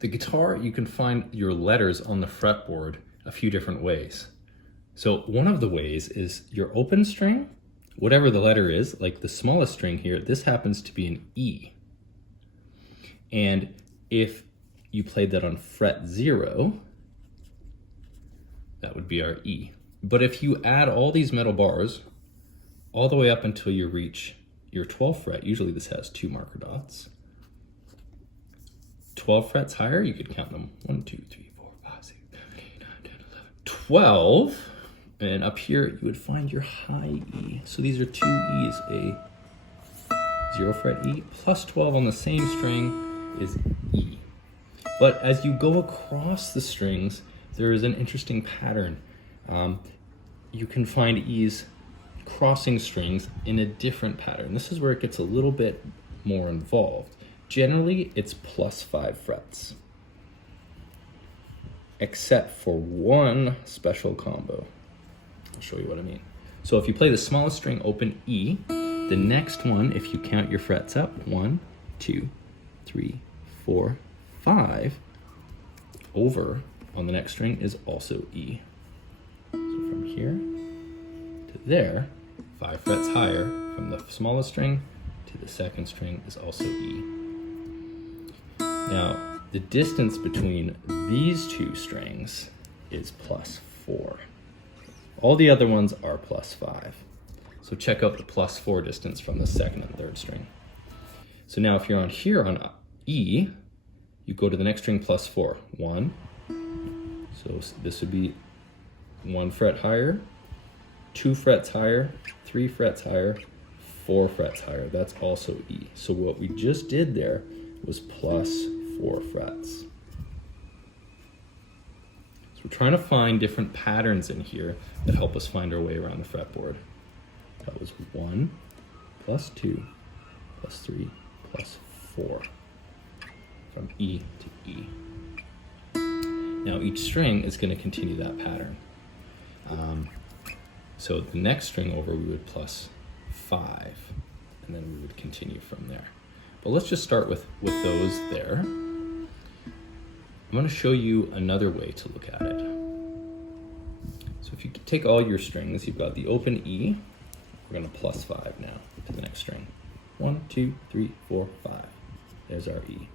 The guitar, you can find your letters on the fretboard a few different ways. So one of the ways is your open string, whatever the letter is, like the smallest string here, this happens to be an E. And if you played that on fret 0, that would be our E. But if you add all these metal bars all the way up until you reach your 12th fret, usually this has 2 marker dots, 12 frets higher, you could count them 1, 2, 3, 4, 5, 6, 7, 8, 9, 10, 11, 12. And up here, you would find your high E. So these are 2 E's, a 0 fret E plus 12 on the same string is E. But as you go across the strings, there is an interesting pattern. You can find E's crossing strings in a different pattern. This is where it gets a little bit more involved. Generally, it's plus 5 frets, except for one special combo. I'll show you what I mean. So if you play the smallest string open E, the next one, if you count your frets up, 1, 2, 3, 4, 5, over on the next string is also E. So from here to there, 5 frets higher from the smallest string to the second string is also E. Now, the distance between these 2 strings is plus 4. All the other ones are plus 5. So check out the plus 4 distance from the second and third string. So now if you're on here on E, you go to the next string plus 4. 1. So this would be 1 fret higher, 2 frets higher, 3 frets higher, 4 frets higher. That's also E. So what we just did there was plus 4 frets. So we're trying to find different patterns in here that help us find our way around the fretboard. That was 1, plus 2, plus 3, plus 4, from E to E. Now each string is going to continue that pattern. So the next string over we would plus 5, and then we would continue from there. But let's just start with those there. I'm going to show you another way to look at it. So if you take all your strings, you've got the open E, we're going to plus 5 now to the next string. 1, 2, 3, 4, 5. There's our E.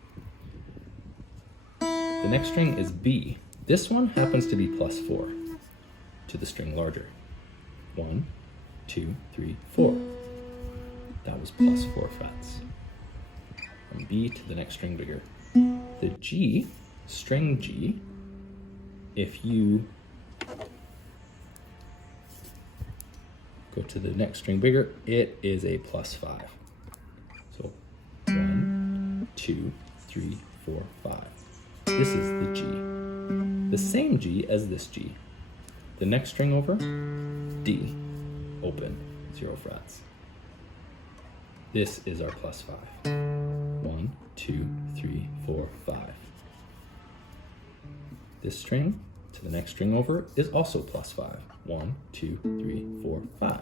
The next string is B. This one happens to be plus 4 to the string larger. 1, 2, 3, 4. That was plus 4 frets. From B to the next string bigger. The G, string G, if you go to the next string bigger, it is a plus 5. So 1, 2, 3, 4, 5. This is the G. The same G as this G. The next string over, D, open, 0 frets. This is our plus 5. 1, 2, 3, 4, 5. This string to the next string over is also plus 5. 1, 2, 3, 4, 5.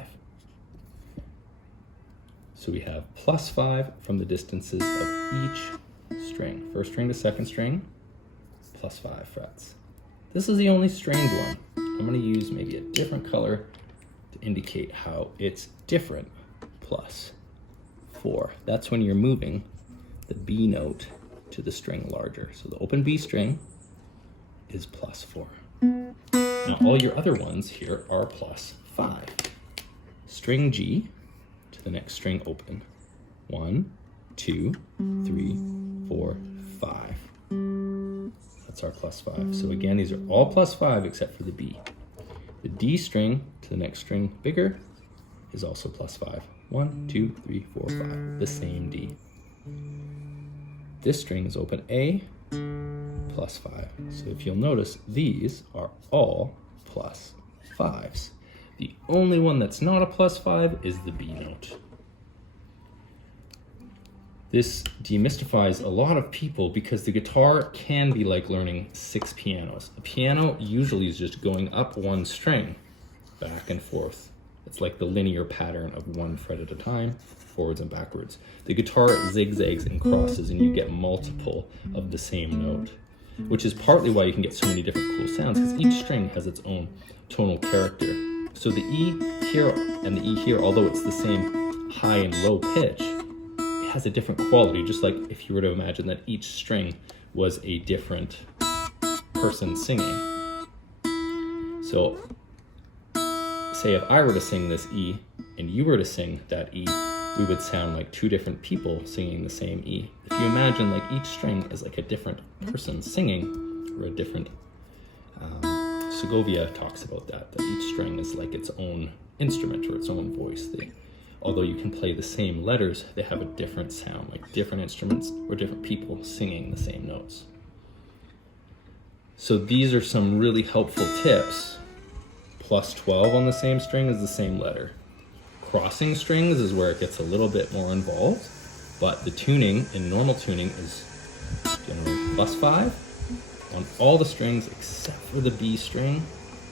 So we have plus 5 from the distances of each string. First string to second string, plus 5 frets. This is the only strange one. I'm going to use maybe a different color to indicate how it's different. Plus 4. That's when you're moving the B note to the string larger. So the open B string is plus 4. Now all your other ones here are plus 5. String G to the next string open. 1, 2, 3, 4, 5. That's our plus 5. So again, these are all plus 5 except for the B. The D string to the next string bigger is also plus 5. 1, 2, 3, 4, 5. The same D. This string is open A, plus 5. So if you'll notice, these are all plus 5s. The only one that's not a plus 5 is the B note. This demystifies a lot of people because the guitar can be like learning 6 pianos. A piano usually is just going up one string, back and forth. It's like the linear pattern of 1 fret at a time, forwards and backwards. The guitar zigzags and crosses and you get multiple of the same note. which is partly why you can get so many different cool sounds, because each string has its own tonal character. So the E here and the E here, although it's the same high and low pitch, it has a different quality, just like if you were to imagine that each string was a different person singing. So say if I were to sing this E and you were to sing that E, we would sound like two different people singing the same E. If you imagine like each string is like a different person singing, or a different, Segovia talks about that each string is like its own instrument or its own voice. Although you can play the same letters, they have a different sound, like different instruments or different people singing the same notes. So these are some really helpful tips. Plus 12 on the same string is the same letter. Crossing strings is where it gets a little bit more involved, but the tuning in normal tuning is generally plus 5 on all the strings except for the B string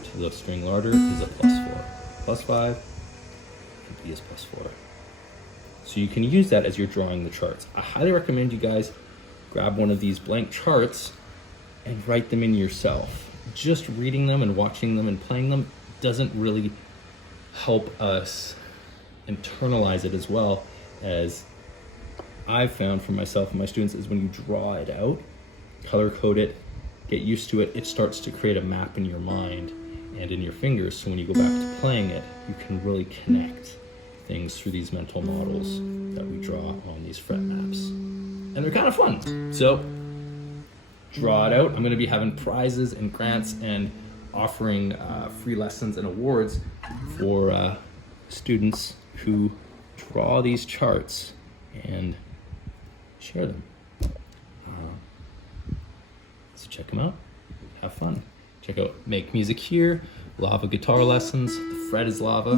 to the string larder is a plus 4. Plus 5, and B is plus 4. So you can use that as you're drawing the charts. I highly recommend you guys grab one of these blank charts and write them in yourself. Just reading them and watching them and playing them doesn't really help us internalize it as well as I've found for myself and my students is when you draw it out, color code it, get used to it, it starts to create a map in your mind and in your fingers. So when you go back to playing it, you can really connect things through these mental models that we draw on these fret maps. And they're kind of fun. So draw it out. I'm going to be having prizes and grants and offering free lessons and awards for students who draw these charts and share them. So check them out, have fun. Check out Make Music Here, Lava Guitar Lessons, The Fret is Lava,